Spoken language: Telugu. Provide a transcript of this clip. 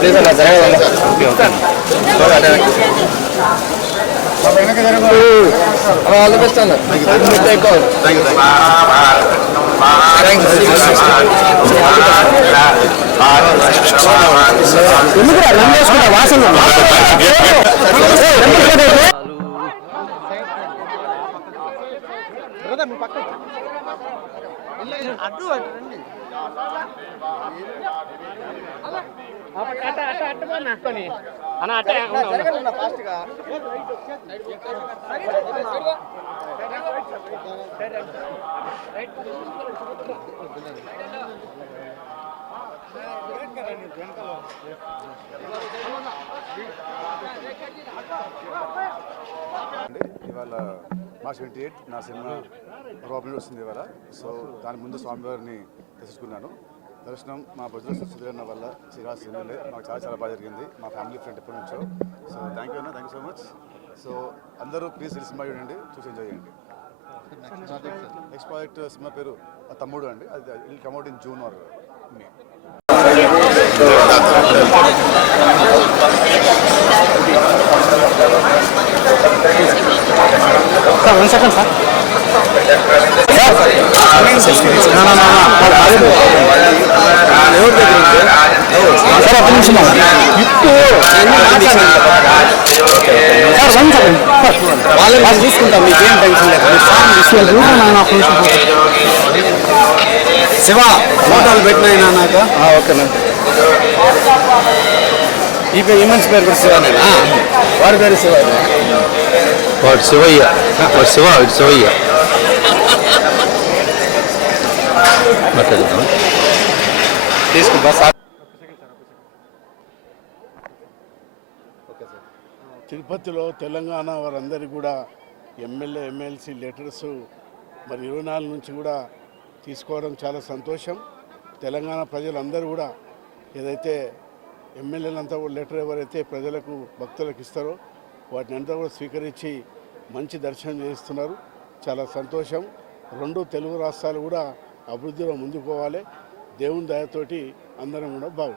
ప్లీజ్ అలా జరగాలి. ఆల్ ది బెస్ట్ అన్న. వాసన అడ్డు రండి. ఇవాళ మార్చ్ 28 నా సినిమా ప్రాబ్లం వస్తుంది ఇవాళ. సో దాని ముందు స్వామివారిని తెలుసుకున్నాను. దర్శనం మా బుజ్జల సుధీరన్న వల్ల శ్రీరాశ్రీలే మాకు చాలా చాలా బాగా జరిగింది. మా ఫ్యామిలీ ఫ్రెండ్ ఎప్పటి నుంచో. సో థ్యాంక్ యూ అన్న, thank you so much. So అందరూ ప్లీజ్ ఈ సినిమా చూడండి, చూసి ఎంజాయ్ చేయండి. నెక్స్ట్ ప్రాజెక్ట్ సినిమా పేరు తమ్ముడు అండి. అది will come out in June or May. One second sir. వాళ్ళు చూసుకుంటాం, మీకేం టెన్షన్ లేదు. శివ ఫోటోలు పెట్టినా నాకు. ఓకేనా. ఈ మనిషి పేరు కూడా శివనేనా? వాడి పేరు శివ. వాడు శివయ్య. వాడు శివ, వాడు శివయ్య. తీసుకుంటా సార్. తిరుపతిలో తెలంగాణ వారందరికీ కూడా ఎమ్మెల్యే ఎమ్మెల్సీ లెటర్స్ మరి 24 నుంచి కూడా తీసుకోవడం చాలా సంతోషం. తెలంగాణ ప్రజలందరూ కూడా ఏదైతే ఎమ్మెల్యేలంతా కూడా లెటర్ ఎవరైతే ప్రజలకు భక్తులకు ఇస్తారో వాటిని అంతా కూడా స్వీకరించి మంచి దర్శనం చేస్తున్నారు. చాలా సంతోషం. 2 తెలుగు రాష్ట్రాలు కూడా అభివృద్ధిలో ముందుకు పోవాలి. దేవుని దయతోటి అందరం కూడా బాగుంది.